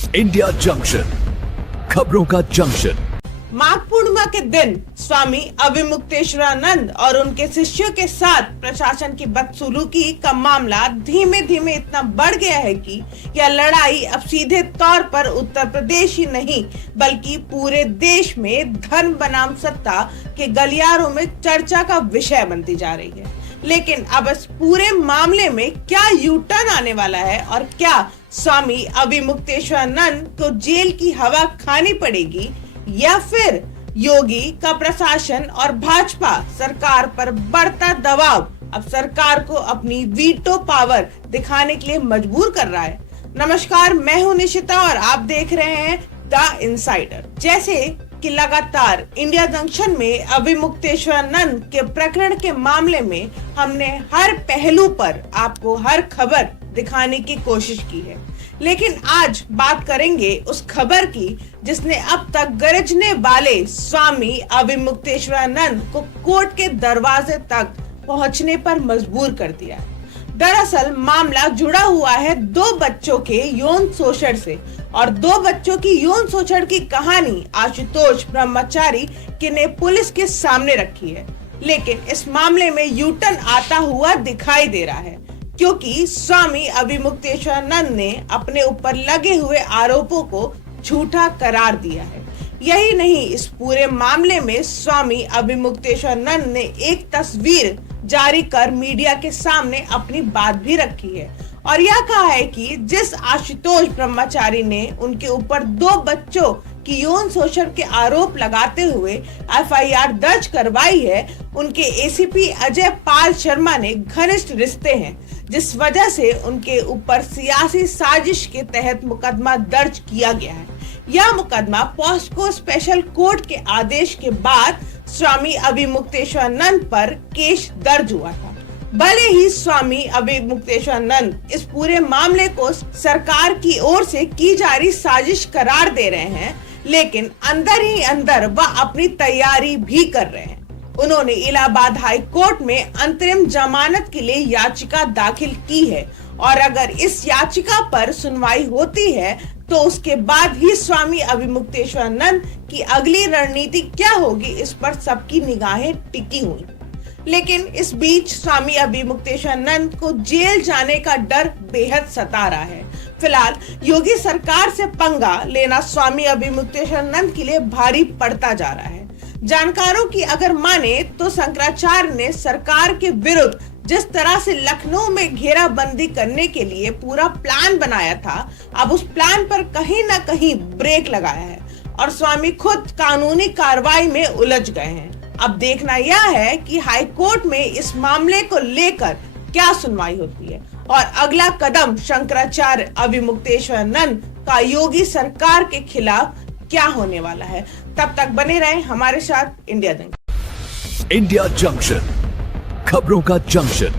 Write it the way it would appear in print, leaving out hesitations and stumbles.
India junction, खबरों का junction. Magh Purnima के दिन स्वामी अविमुक्तेश्वरानंद और उनके शिष्यों के साथ प्रशासन की बदसलूकी का मामला धीमे धीमे इतना बढ़ गया है कि यह लड़ाई अब सीधे तौर पर उत्तर प्रदेश ही नहीं बल्कि पूरे देश में धर्म बनाम सत्ता के गलियारों में चर्चा का विषय बनती जा रही है। लेकिन अब इस पूरे मामले में क्या यू टर्न आने वाला है और क्या स्वामी अविमुक्तेश्वरानंद को जेल की हवा खानी पड़ेगी या फिर योगी का प्रशासन और भाजपा सरकार पर बढ़ता दबाव अब सरकार को अपनी वीटो पावर दिखाने के लिए मजबूर कर रहा है। नमस्कार, मैं हूं निशिता और आप देख रहे हैं द इनसाइडर। जैसे कि लगातार इंडिया जंक्शन में अविमुक्तेश्वरानंद के प्रकरण के मामले में हमने हर पहलू पर आपको हर खबर दिखाने की कोशिश की है, लेकिन आज बात करेंगे उस खबर की जिसने अब तक गरजने वाले स्वामी अविमुक्तेश्वरानंद को कोर्ट के दरवाजे तक पहुंचने पर मजबूर कर दिया है। दरअसल मामला जुड़ा हुआ है दो बच्चों के यौन शोषण से और दो बच्चों की यौन शोषण की कहानी आशुतोष ब्रह्मचारी ने पुलिस के सामने रखी है। लेकिन इस मामले में यू टर्न आता हुआ दिखाई दे रहा है क्योंकि स्वामी अविमुक्तेश्वरानंद ने अपने ऊपर लगे हुए आरोपों को झूठा करार दिया है। यही नहीं, इस पूरे मामले में स्वामी अविमुक्तेश्वरानंद ने एक तस्वीर जारी कर मीडिया के सामने अपनी बात भी रखी है और यह कहा है कि जिस आशुतोष ब्रह्मचारी ने उनके ऊपर दो बच्चों की यौन शोषण के आरोप लगाते हुए एफआईआर दर्ज करवाई है, उनके एसीपी अजय पाल शर्मा ने घनिष्ठ रिश्ते हैं, जिस वजह से उनके ऊपर सियासी साजिश के तहत मुकदमा दर्ज किया गया है। यह मुकदमा पॉस्को स्पेशल कोर्ट के आदेश के बाद स्वामी अविमुक्तेश्वरानंद पर केस दर्ज हुआ था। भले ही स्वामी अविमुक्तेश्वरानंद इस पूरे मामले को सरकार की ओर से की जा रही साजिश करार दे रहे हैं, लेकिन अंदर ही अंदर वह अपनी तैयारी भी कर रहे हैं। उन्होंने इलाहाबाद हाई कोर्ट में अंतरिम जमानत के लिए याचिका दाखिल की है और अगर इस याचिका पर सुनवाई होती है तो उसके बाद ही स्वामी अविमुक्तेश्वरानंद की अगली रणनीति क्या होगी, इस पर सबकी निगाहें टिकी हुई। लेकिन इस बीच स्वामी अविमुक्तेश्वरानंद को जेल जाने का डर बेहद सता रहा है। फिलहाल योगी सरकार से पंगा लेना स्वामी अविमुक्तेश्वरानंद के लिए भारी पड़ता जा रहा है। जानकारों की अगर माने तो शंकराचार्य ने सरकार के विरुद्ध जिस तरह से लखनऊ में घेराबंदी करने के लिए पूरा प्लान बनाया था, अब उस प्लान पर कहीं ना कहीं ब्रेक लगाया है और स्वामी खुद कानूनी कार्रवाई में उलझ गए हैं। अब देखना यह है कि हाई कोर्ट में इस मामले को लेकर क्या सुनवाई होती है और अगला कदम शंकराचार्य अविमुक्तेश्वरानंद का योगी सरकार के खिलाफ क्या होने वाला है। तब तक बने रहें हमारे साथ इंडिया जंक्शन। इंडिया जंक्शन, खबरों का जंक्शन।